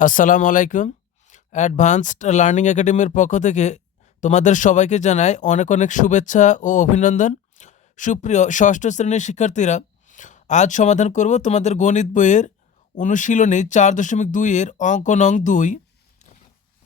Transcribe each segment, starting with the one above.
আসসালামু আলাইকুম। Advanced learning একাডেমির পক্ষ থেকে তোমাদের সবাইকে জানাই অনেক অনেক শুভেচ্ছা ও অভিনন্দন। সুপ্রিয় ষষ্ঠ শ্রেণীর শিক্ষার্থীরা, আজ সমাধান করব তোমাদের গণিত বইয়ের অনুশীলনী 4.2 এর অঙ্ক নং 2।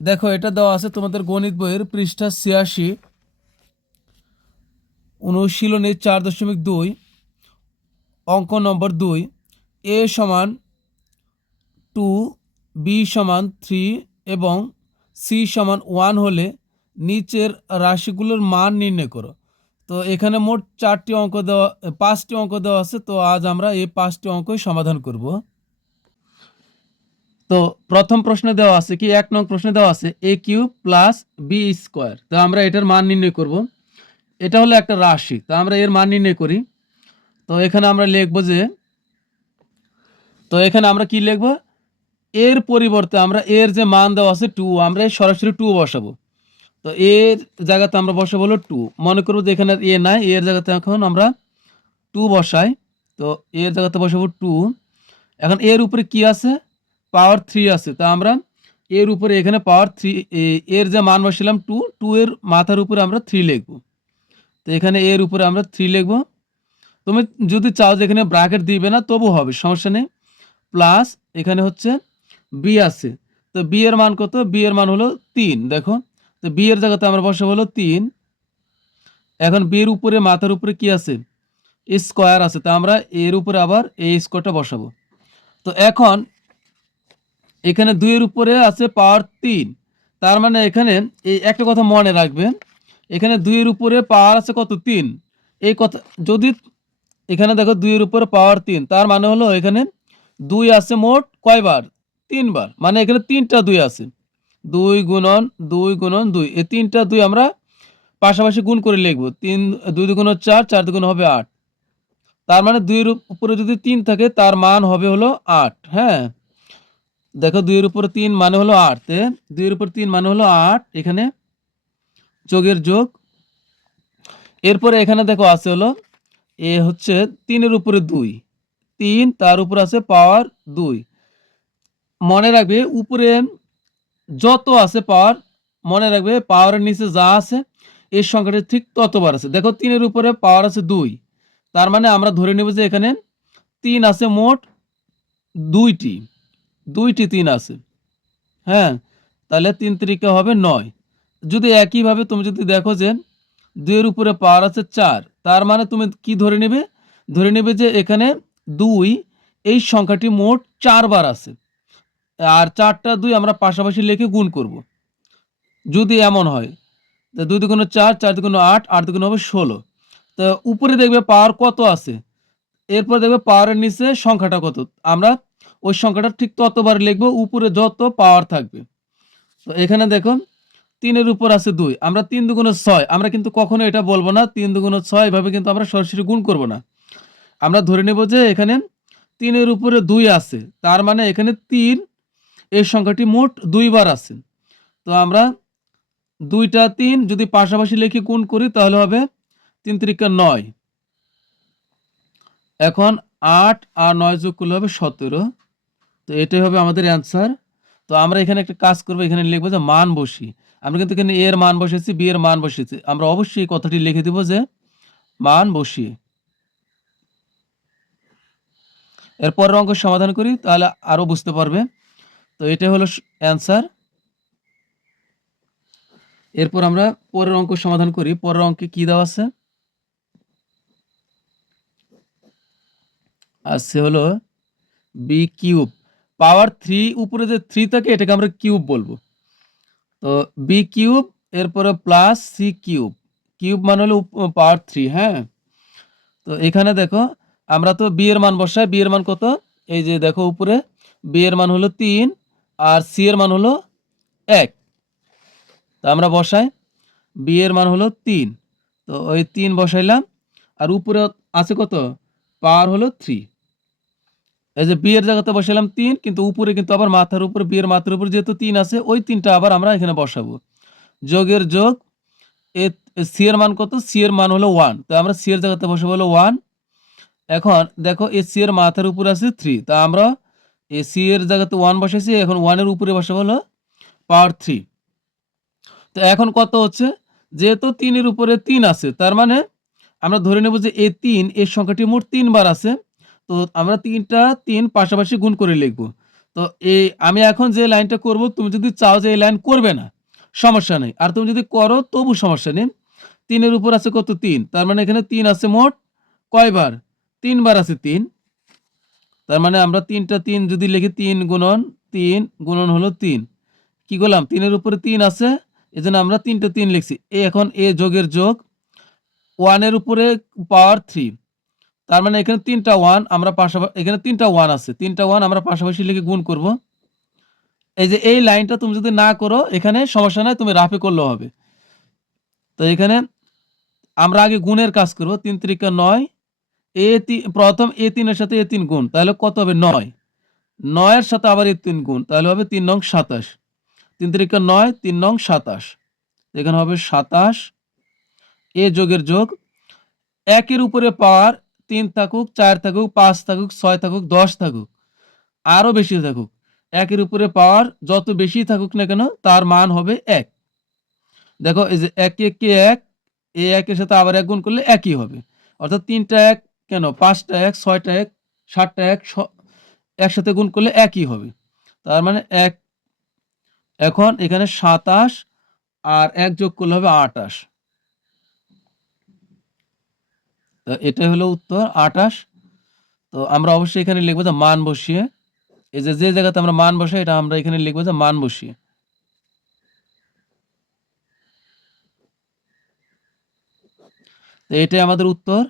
দেখো, এটা দেওয়া আছে তোমাদের গণিত বইয়ের পৃষ্ঠা 86, অনুশীলনী 4.2 অঙ্ক নম্বর 2। এ সমান 2, বি সমান 3 এবং সি সমান 1 হলে নিচের রাশিগুলোর মান নির্ণয় করো। তো এখানে মোট 4টি অঙ্ক দেওয়া 5টি অঙ্ক দেওয়া আছে। তো আজ আমরা এই 5টি অঙ্কই সমাধান করব। তো প্রথম প্রশ্নে দেওয়া আছে কি, 1 নং প্রশ্নে দেওয়া আছে a cube plus B square. তো আমরা এটার মান নির্ণয় করব। এটা হলো একটা রাশি, তো আমরা এর মান নির্ণয় করি। তো এখানে আমরা কি লিখব, এর পরিবর্তে আমরা এর যে মান দেওয়া আছে 2, আমরা সরাসরি 2 বসাবো। তো এর জায়গাতে আমরা বসাবো হলো 2। মনে করবো যে এখানে এ নাই, এর জায়গাতে এখন আমরা 2 বসাই। তো এর জায়গাতে বসাবো 2। এখন এর উপরে কি আছে, পাওয়ার 3 আছে। তা আমরা এর উপরে এখানে পাওয়ার 3, এর যে মান বসালাম 2, 2 এর মাথার উপরে আমরা 3 লিখবো। তো এখানে এর উপরে আমরা 3 লিখবো। তুমি যদি চাও যে এখানে ব্র্যাকেট দিবে না তবু হবে, সমস্যা নেই। প্লাস এখানে হচ্ছে বি আছে। তো বি এর মান কত, বি এর মান হলো 3। দেখো, তো বি এর জায়গাতে আমরা বসাবো হলো 3। এখন বি এর উপরে মাথার উপরে কি আছে, স্কোয়ার আছে। তা আমরা এর উপরে আবার এই স্কোয়ারটা বসাবো। তো এখন এখানে 2 এর উপরে আছে পাওয়ার 3। তার মানে এখানে এই একটা কথা মনে রাখবেন, এখানে 2 এর উপরে পাওয়ার আছে কত, 3। এই কথা যদি এখানে দেখো 2 এর উপরে পাওয়ার 3, তার মানে হলো এখানে 2 আছে মোট কয়বার, 3 বার। মানে এখানে 3টা 2 আছে। 2 গুণন 2 গুণন 2, এই 3টা 2 আমরা পাশাপাশি গুণ করে লিখবো। 3 2 দুগুণ 4, 4 দুগুণ হবে 8। তার মানে 2 এর উপরে যদি 3 থাকে তার মান হবে হলো 8। হ্যাঁ, দেখো 2 এর উপরে 3 মানে হলো 8, 2 এর উপর 3 মানে হলো 8, এখানে যোগের যোগ। এরপরে এখানে দেখো আছে হলো এ হচ্ছে 3 এর উপরে 2, 3 তার উপর আছে পাওয়ার 2। মনে রাখবে উপরে যত আছে পাওয়ার, মনে রাখবে পাওয়ারের নিচে যা আছে এর সংখ্যাটা ঠিক ততবার আছে। দেখো 3 এর উপরে পাওয়ার আছে 2, তার মানে আমরা ধরে নেব যে এখানে 3 আছে মোট 2টি 3 আছে। হ্যাঁ, তাহলে 3 তিরিকে হবে 9। যদি একইভাবে তুমি যদি দেখো যে 2 এর উপরে পাওয়ার আছে 4, তার মানে তুমি কি ধরে নেবে, ধরে নেবে যে এখানে 2 এই সংখ্যাটি মোট 4 বার আছে। আর 4টা 2 আমরা পাশাপাশি লিখে গুণ করব। যদি এমন হয়, তো 2 দুগুণ 4, 4 দুগুণ 8, 8 দুগুণ হবে 16। তো উপরে দেখবে পাওয়ার কত আছে, এরপর দেখবে পাওয়ারের নিচে সংখ্যাটা কত, আমরা ওই সংখ্যাটা ঠিক ততবার লিখবো উপরে যত পাওয়ার থাকবে। তো এখানে দেখো 3 এর উপর আছে 2, আমরা 3 দুগুণ 6, আমরা কিন্তু কখনো এটা বলবো না 3 দুগুণ 6 এভাবে কিন্তু আমরা সরাসরি গুণ করব না। আমরা ধরে নেব যে এখানে 3 এর উপরে 2 আছে, তার মানে এখানে 3 এই সংখ্যাটি মোট 2 বার আছে। তো আমরা 2টা 3 যদি পাশাপাশি লিখে গুণ করি তাহলে হবে 3 তিরিকা 9। এখন 8 আর 9 যোগ করলে হবে 17। তো এটাই হবে আমাদের অ্যান্সার। তো আমরা এখানে একটা কাজ করবো, এখানে লিখবো যে মান বসি। আমরা কিন্তু এখানে এর মান বসেছি, বি এর মান বসেছি, আমরা অবশ্যই এই কথাটি লিখে দিব যে মান বসিয়ে। এর পরের অঙ্ক সমাধান করি, তাহলে আরো বুঝতে পারবে। তো এটাই হলো অ্যান্সার। এরপর আমরা পরের অঙ্ক সমাধান করি। পরের অঙ্কে কি দেওয়া আছে, আছে হলো বি কিউব পাওয়ার 3, উপরে যে 3 থাকে এটাকে আমরা কিউব বলবো। তো বি কিউব এরপরে প্লাস সি কিউব, কিউব মানে হলো পাওয়ার 3। হ্যাঁ, তো এখানে দেখো আমরা তো বি এর মান বসাই, বি এর মান কত, এই যে দেখো উপরে বি এর মান হলো 3 আর সি এর মান হলো 1। তো আমরা বসাই, বি এর মান হলো 3, তো ওই 3 বসাইলাম। আর উপরে আছে কত, পাওয়ার হলো 3। এই যে বি এর জায়গাতে বসালাম 3, কিন্তু উপরে কিন্তু আবার মাথার উপরে, বি এর মাথার উপরে যেহেতু 3 আছে, ওই 3টা আবার আমরা এখানে বসাবো। যোগের যোগ। এ সি এর মান কত, সি এর মান হলো 1, তো আমরা সি এর জায়গাতে বসাবো হলো 1। এখন দেখো এই সি এর মাথার উপর আছে 3, তা আমরা এ সি এর জায়গাতে 1 বসাইছি, এখন 1 এর উপরে বসাবো হলো পাওয়ার 3। তো এখন কত হচ্ছে? যেহেতু 3 এর উপরে 3 আছে, তার মানে আমরা ধরে নেব যে এই 3 এর সংখ্যাটি মোট 3 বার আছে। তো আমরা 3টা 3 পাশাপাশি গুণ করে লিখব। তো আমি এখন যে লাইনটা করব, তুমি যদি চাও যে এই লাইন করবে না, সমস্যা নেই। আর তুমি যদি করো তবু সমস্যা নেই। 3 এর উপর আছে কত? 3। তার মানে এখানে 3 আছে মোট কয়বার? 3 বার আছে 3। তার মানে আমরা 3টা 3 যদি লিখি, 3 গুণন 3 গুণন হলো 3। কি করলাম? 3 এর উপরে 3 আছে, এজন্য আমরা 3টা 3 লিখছি। এখন যোগের যোগ 1 এর উপরে পাওয়ার 3। তার মানে এখানে 3টা 1 আমরা এখানে 3টা 1 আছে। 3টা 1 আমরা পাশাপাশি লিখে গুণ করব। এই যে এই লাইনটা তুমি যদি না করো, এখানে সমস্যা নাই, তুমি রাফে করলেও হবে। তো এখানে আমরা আগে গুণের কাজ করব। 3 3 9, প্রথম A3 এর সাথে A3 গুণ, তাহলে কত হবে? 9। 9 এর সাথে আবার A3 গুণ, তাহলে হবে 3 নং 27। 3 3 9, 3 নং 27। এখানে হবে 27। যোগের যোগ 1 এর উপরে পাওয়ার 3 থাকুক, 4 থাকুক, 5 থাকুক, 6 থাকুক, 10 থাকুক, আরো বেশি থাকুক। 1 এর উপরে পাওয়ার যত বেশি থাকুক না কেন, তার মান হবে 1। দেখো এই যে 1 1 কে 1, এই 1 এর সাথে আবার 1 গুণ করলে একই হবে। অর্থাৎ 3টা 1 কেন, 5টা 1, 6টা 1, 7টা 1 একসাথে গুণ করলে একই হবে। তার মানে 1। এখন এখানে 27 আর 1 যোগ করলে হবে 28। তো এটাই হলো উত্তর 28। তো আমরা অবশ্যই এখানে লিখবো যে মান বসিয়ে, এই যে জায়গাতে আমরা মান বসাই, এটা আমরা এখানে লিখবো যে মান বসিয়ে। তো এটাই আমাদের উত্তর।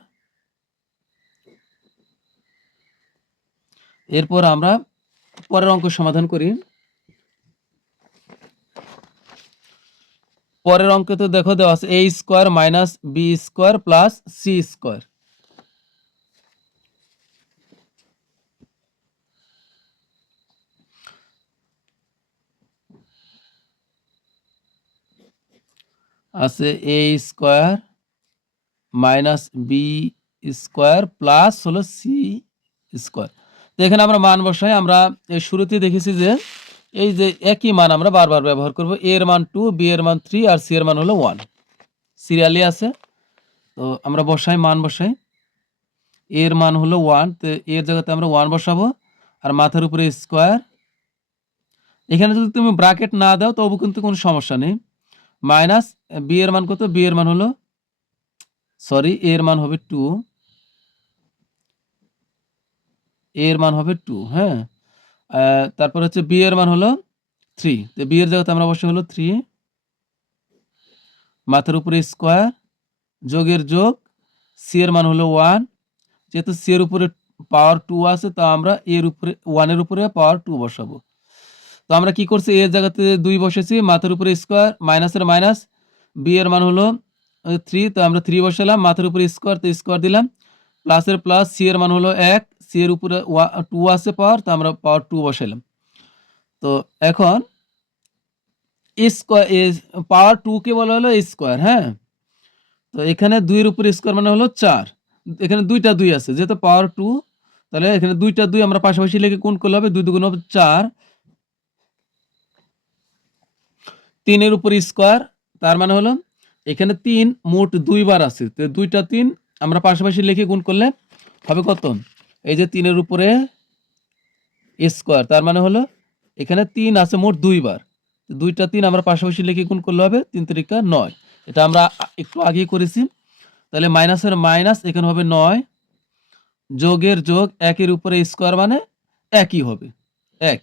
এরপর আমরা পরের অঙ্ক সমাধান করি। পরের অঙ্কে তো দেখো দেওয়া আছে a square minus B square plus C square. আছে a square minus B square plus হলো সি স্কোয়ার। তো এখানে আমরা মান বসাই। আমরা এই শুরুতে দেখেছি যে এই যে একই মান আমরা বারবার ব্যবহার করব। a এর মান 2, বি এর মান 3 আর সি এর মান হলো 1, সিরিয়ালি আছে। তো আমরা বসাই, মান বসাই। এর মান হলো 1, তো এর জায়গাতে আমরা 1 বসাবো আর মাথার উপরে স্কোয়ার। এখানে যদি তুমি ব্র্যাকেট না দাও তবু কিন্তু কোনো সমস্যা নেই। মাইনাস বি এর মান কত? বি এর মান হলো, সরি, এর মান হবে 2, এর মান হবে 2, হ্যাঁ। তারপর হচ্ছে বি এর মান হলো 3, তো বি এর জায়গাতে আমরা বসে হলো 3, মাথার উপরে স্কোয়ার, যোগের যোগ, সি এর মান হলো 1। যেহেতু সি এর উপরে পাওয়ার 2 আছে, তা আমরা এর উপরে 1 এর উপরে পাওয়ার 2 বসাবো। তো আমরা কি করছি, এর জায়গাতে 2 বসেছি, মাথার উপরে স্কোয়ার, মাইনাসের মাইনাস, বি এর মান হলো 3, তো আমরা 3 বসালাম, মাথার উপরে স্কোয়ার, তো স্কোয়ার দিলাম, প্লাসের প্লাস, সি এর মান হলো 1, সি এর উপরে 2 আছে পাওয়ার, তো আমরা পাওয়ার 2 বসাইলাম। তো এখন স্কোয়ার, পাওয়ার 2 কে বলা হলো স্কোয়ার, হ্যাঁ। তো এখানে 2 এর উপরে স্কোয়ার মানে হলো 4, এখানে 2টা 2 আছে, যেহেতু পাওয়ার 2, তাহলে এখানে 2টা 2 আমরা পাশাপাশি লিখে গুণ করলে হবে 2 2 গুণ হবে 4, 3 এর উপর স্কোয়ার, তার মানে হলো এখানে 3 মোট 2 বার আছে, তো 2টা 3 আমরা পাশাপাশি লিখে গুণ করলে হবে কত? এই যে 3 এর উপরে স্কোয়ার, তার মানে হলো এখানে 3 আছে মোট 2 বার, 2টা 3 আমরা পাশাপাশি লিখে গুণ করলে হবে 3 3 9। এটা আমরা একটু আগেই করেছি। তাহলে মাইনাসের মাইনাস, এখানে হবে 9, যোগের যোগ, 1 এর উপরে স্কোয়ার মানে একই হবে 1।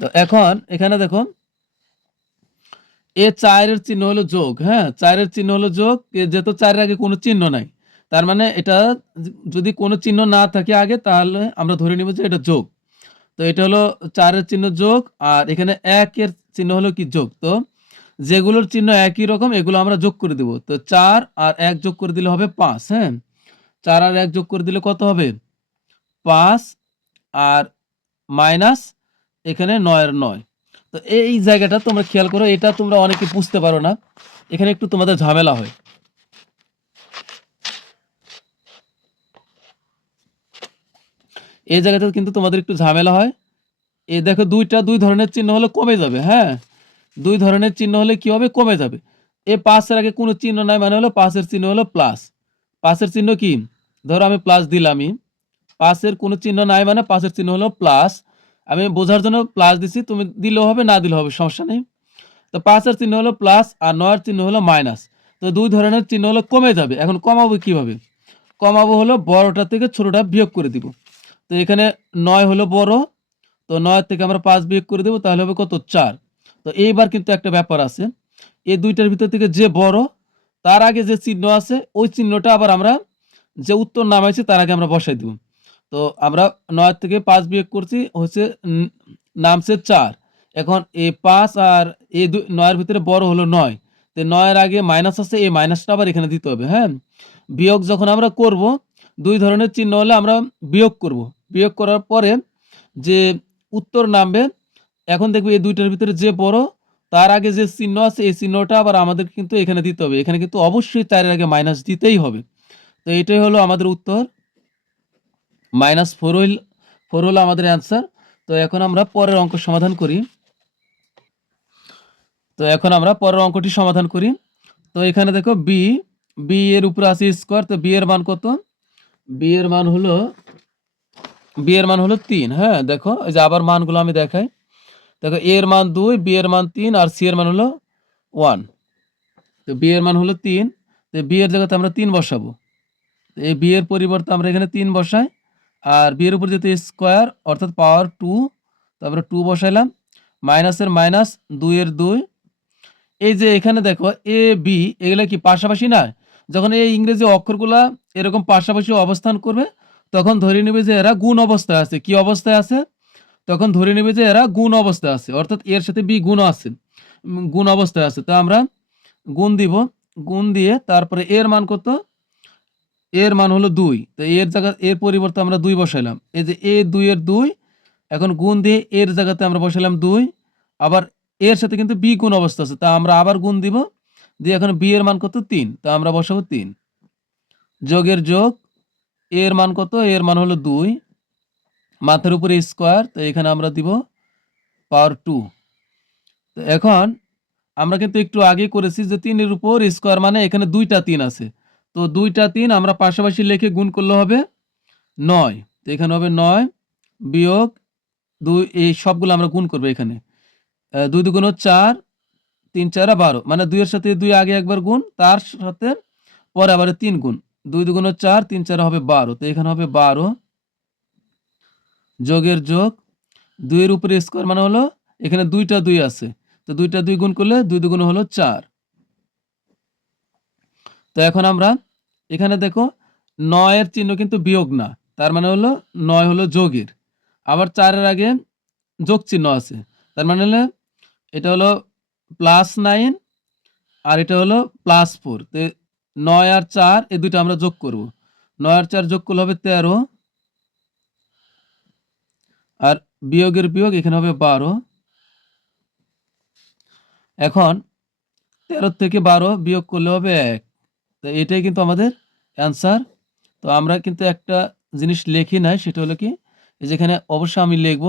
তো এখন এখানে দেখো, 4 এর চিহ্ন হলো যোগ, হ্যাঁ, 4 এর চিহ্ন হলো যোগ, যেহেতু 4 এর আগে কোনো চিহ্ন নাই, তার মানে এটা যদি কোনো চিহ্ন না থাকে আগে, তাহলে আমরা ধরে নিব যে এটা যোগ। তো এটা হলো 4 এর চিহ্ন যোগ, আর এখানে 1 এর চিহ্ন হলো কি? যোগ। তো যেগুলোর চিহ্ন একই রকম এগুলো আমরা যোগ করে দিব। তো 4 আর 1 যোগ করে দিলে হবে 5, হ্যাঁ। 4 আর 1 যোগ করে দিলে কত হবে? 5, আর মাইনাস এখানে 9 এর 9। তো এই জায়গাটা তোমরা খেয়াল করো, এটা তোমরা অনেকে বুঝতে পারো না, এখানে একটু তোমাদের ঝামেলা হয়। এই জায়গাতে কিন্তু তোমাদের একটু ঝামেলা হয়। এই দেখো ২ ধরনের চিহ্ন হলে কমে যাবে, হ্যাঁ? ২ ধরনের চিহ্ন হলে কি হবে? কমে যাবে। ৫ এর আগে কোনো চিহ্ন নাই মানে হলো ৫ এর চিহ্ন হলো প্লাস। ৫ এর চিহ্ন কি? ধরো আমি প্লাস দিলামই। ৫ এর কোনো চিহ্ন নাই মানে ৫ এর চিহ্ন হলো প্লাস। আমি বোঝার জন্য প্লাস দিছি, তুমি দিলেও হবে না দিলেও হবে, সমস্যা নেই। তো ৫ এর চিহ্ন হলো প্লাস আর ৯ এর চিহ্ন হলো মাইনাস। তো ২ ধরনের চিহ্ন হলো কমে যাবে। এখন কমাবো কিভাবে? কমাবো হলো বড়টা থেকে ছোটটা বিয়োগ করে দিব। তো এখানে ৯ হলো বড়, তো ৯ থেকে আমরা ৫ বিয়োগ করে দেব, তাহলে হবে কত? ৪। তো এইবার কিন্তু একটা ব্যাপার আছে। এই ২ টার ভিতর থেকে যে বড়, তার আগে যে চিহ্ন আছে ওই চিহ্নটা আবার আমরা যে উত্তর নামাইছি তার আগে আমরা বসাই দিব। তো আমরা ৯ থেকে ৫ বিয়োগ করছি হচ্ছে নামছে ৪। এখন এই ৫ আর এই ৯ এর ভিতরে বড় হলো ৯। তো ৯ এর আগে মাইনাস আছে, এই মাইনাসটা আবার এখানে দিতে হবে, হ্যাঁ? বিয়োগ যখন আমরা করব, ২ ধরনের চিহ্ন হলে আমরা বিয়োগ করব। বিয়োগ করার পরে যে উত্তর নামবে, এখন দেখবে এই ২ টার ভিতরে যে বড়, তার আগে যে চিহ্ন আছে এই চিহ্নটা আবার আমাদের কিন্তু এখানে দিতে হবে। এখানে কিন্তু অবশ্যই ৪ এর আগে মাইনাস দিতেই হবে। তো এটাই হলো আমাদের উত্তর। -4 হলো আমাদের অ্যান্সার। তো এখন আমরা পরের অঙ্ক সমাধান করি। তো এখন আমরা পরের অঙ্কটি সমাধান করি। তো এখানে দেখো b এর উপরে আছে স্কয়ার, তো b এর মান কত? b এর মান হলো ৩, হ্যাঁ? দেখো এই যে আবার মানগুলো আমি দেখাই। দেখো a এর মান ২, b এর মান ৩ আর c এর মান হলো 1। তো b এর মান হলো ৩, তো b এর জায়গাতে আমরা ৩ বসাবো। তো এই b এর পরিবর্তে আমরা এখানে ৩ বসাই। আর b এর উপর যেহেতু স্কয়ার অর্থাৎ পাওয়ার 2, তো আমরা 2 বসাইলাম। মাইনাসের মাইনাস, ২ এর ২। এই যে এখানে দেখো a b এগুলা কি পাশাপাশি না? যখন এই ইংরেজি অক্ষরগুলা এরকম পাশাপাশি অবস্থান করবে, তখন ধরে নিবে যে এরা গুণ অবস্থায় আছে। কি অবস্থায় আছে? তখন ধরে নিবে যে এরা গুণ অবস্থায় আছে। অর্থাৎ এর সাথে b গুণ আছে। গুণ অবস্থায় আছে। তো আমরা গুণ দিব। গুণ দিয়ে তারপরে এর মান কত? এর মান হলো ২। তো এর পরিবর্তে আমরা ২ বসাইলাম। এই যে a ২ এর ২, এখন গুণ দিয়ে এর জায়গাতে আমরা বসাইলাম ২। আবার এর সাথে কিন্তু b গুণ অবস্থা আছে। তা আমরা আবার গুণ দিব। দিয়ে এখন b এর মান কত? ৩। তা আমরা বসাবো ৩। যোগের যোগ, এর মান কত? এর মান হলো ২। মাথার উপরে স্কয়ার, তো এখানে আমরা দিব পাওয়ার 2। তো এখন আমরা কিন্তু একটু আগেই করেছি যে ৩ এর উপর স্কয়ার মানে এখানে ২ টা ৩ আছে। তো ২ টা ৩ আমরা পাশাপাশি লিখে গুণ করলে হবে ৯। তো এখানে হবে ৯ বিয়োগ ২, এই সবগুলো আমরা গুণ করব এখানে। ২ দুগুণ ৪, ৩ ৪ ১২, মানে ২ এর সাথে ২ আগে একবার গুণ, তার সাথে পরে আবার ৩ গুণ। ২ দুগুণ ৪, ৩ ৪ হবে ১২। তো এখানে হবে ১২ যোগের যোগ, ২ এর উপরে স্কয়ার মানে হলো এখানে ২ টা ২ আছে। তো ২ টা ২ গুণ করলে ২ দুগুণ হলো ৪। তো এখন আমরা এখানে দেখো ৯ এর চিহ্ন কিন্তু বিয়োগ না। তার মানে হলো ৯ হলো যোগের। আবার ৪ এর আগে যোগ চিহ্ন আছে। তার মানে হলো এটা হলো +9 আর এটা হলো +4। তো ৯ আর ৪ এই দুইটা আমরা যোগ করব। ৯ আর ৪ যোগ করলে হবে ১৩ আর বিয়োগের বিয়োগ এখানে হবে ১২। এখন ১৩ থেকে ১২ বিয়োগ করলে হবে ১। তো এটাই কিন্তু আমাদের অ্যান্সার। তো আমরা কিন্তু একটা জিনিস লিখি নাই, সেটা হলো কি, এই যেখানে অবশ্যই আমি লিখব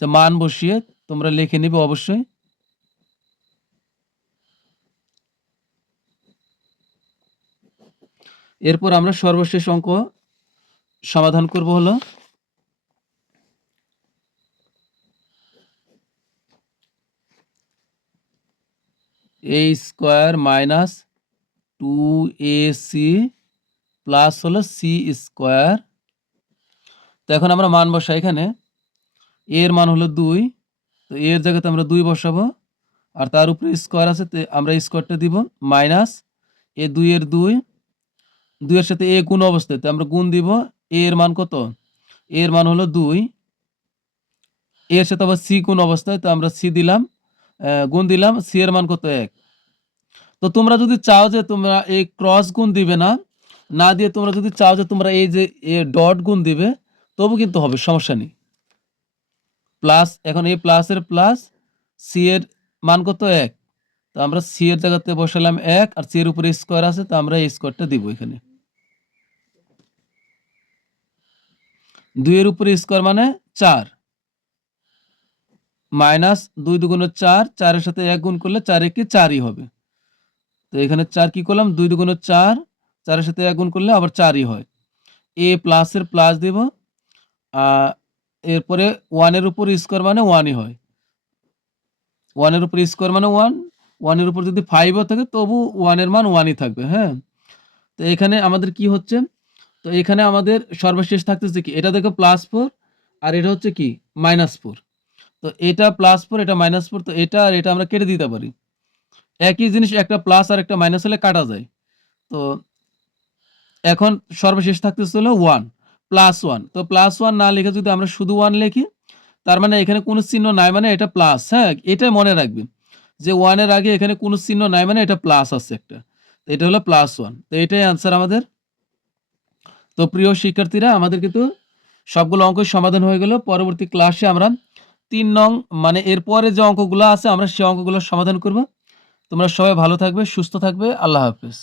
যে মান বসিয়ে তোমরা লিখে নিবে অবশ্যই। এরপর আমরা সর্বশেষ অঙ্ক সমাধান করব হলো a square minus 2ac plus হলো c স্কয়ার। তো এখন আমরা মান বসাই এখানে। a এর মান হলো ২, তো a এর জায়গাতে আমরা ২ বসাবো। আর তার উপরে স্কয়ার আছে, তো আমরা স্কয়ারটা দিব। মাইনাস এ ২ এর ২, ২ এর সাথে a গুণ অবস্থায়, তো আমরা গুণ দিব। a এর মান কত? a এর মান হলো ২। a এর সাথে আবার c গুণ অবস্থায়, তো আমরা c দিলাম, গুণ দিলাম। c এর মান কত? ১। তো তোমরা যদি চাও যে তোমরা এই ক্রস গুণ দিবে না, না দিয়ে তোমরা যদি চাও যে তোমরা এই যে ডট গুণ দিবে, তবু কিন্তু হবে, সমস্যা নেই। প্লাস, এখন এই প্লাসের প্লাস, সি এর মান কত? ১। তো আমরা সি এর জায়গাতে বসালাম ১ আর সি এর উপরে স্কয়ার আছে, তো আমরা এই স্কয়ারটা দিব এখানে। 2 এর উপরে স্কোয়ার মানে 4 মাইনাস 2 দুগুণে 4, 4 এর সাথে 1 গুণ করলে 4 একে 4ই হবে। তো এখানে 4 কি করলাম 2 দুগুণে 4, 4 এর সাথে 1 গুণ করলে আবার 4ই হয়। এ প্লাসের প্লাস দেব, এরপরে 1 এর উপর স্কোয়ার মানে 1ই হয়। 1 এর উপর স্কোয়ার মানে 1, 1 এর উপর যদি 5 ও থাকে তবু 1 এর মান 1ই থাকবে, হ্যাঁ? তো এখানে আমাদের কি হচ্ছে? তো এখানে আমাদের সর্বশেষ থাকতেছে কি? এটা দেখো +4 আর এটা হচ্ছে কি? -4। তো এটা +4 এটা -4, তো এটা আর এটা আমরা কেটে দিতে পারি। একই জিনিস একটা প্লাস আর একটা মাইনাস হলে কাটা যায়। তো এখন সর্বশেষ থাকতেছে হলো 1 +1। তো +1 না লিখে যদি আমরা শুধু 1 লিখি, তার মানে এখানে কোনো চিহ্ন নাই মানে এটা প্লাস, হ্যাঁ? এটা মনে রাখবেন যে 1 এর আগে এখানে কোনো চিহ্ন নাই মানে এটা প্লাস আছে একটা। তো এটা হলো +1। তো এটাই অ্যান্সার আমাদের। তো প্রিয় শিক্ষার্থীরা, আমাদের কিন্তু সবগুলো অঙ্কের সমাধান হয়ে গেল। পরবর্তী ক্লাসে আমরা ৩ নং মানে এরপরে যে অঙ্কগুলো আছে আমরা সেই অঙ্কগুলোর সমাধান করব। তোমরা সবাই ভালো থাকবে, সুস্থ থাকবে। আল্লাহ হাফেজ।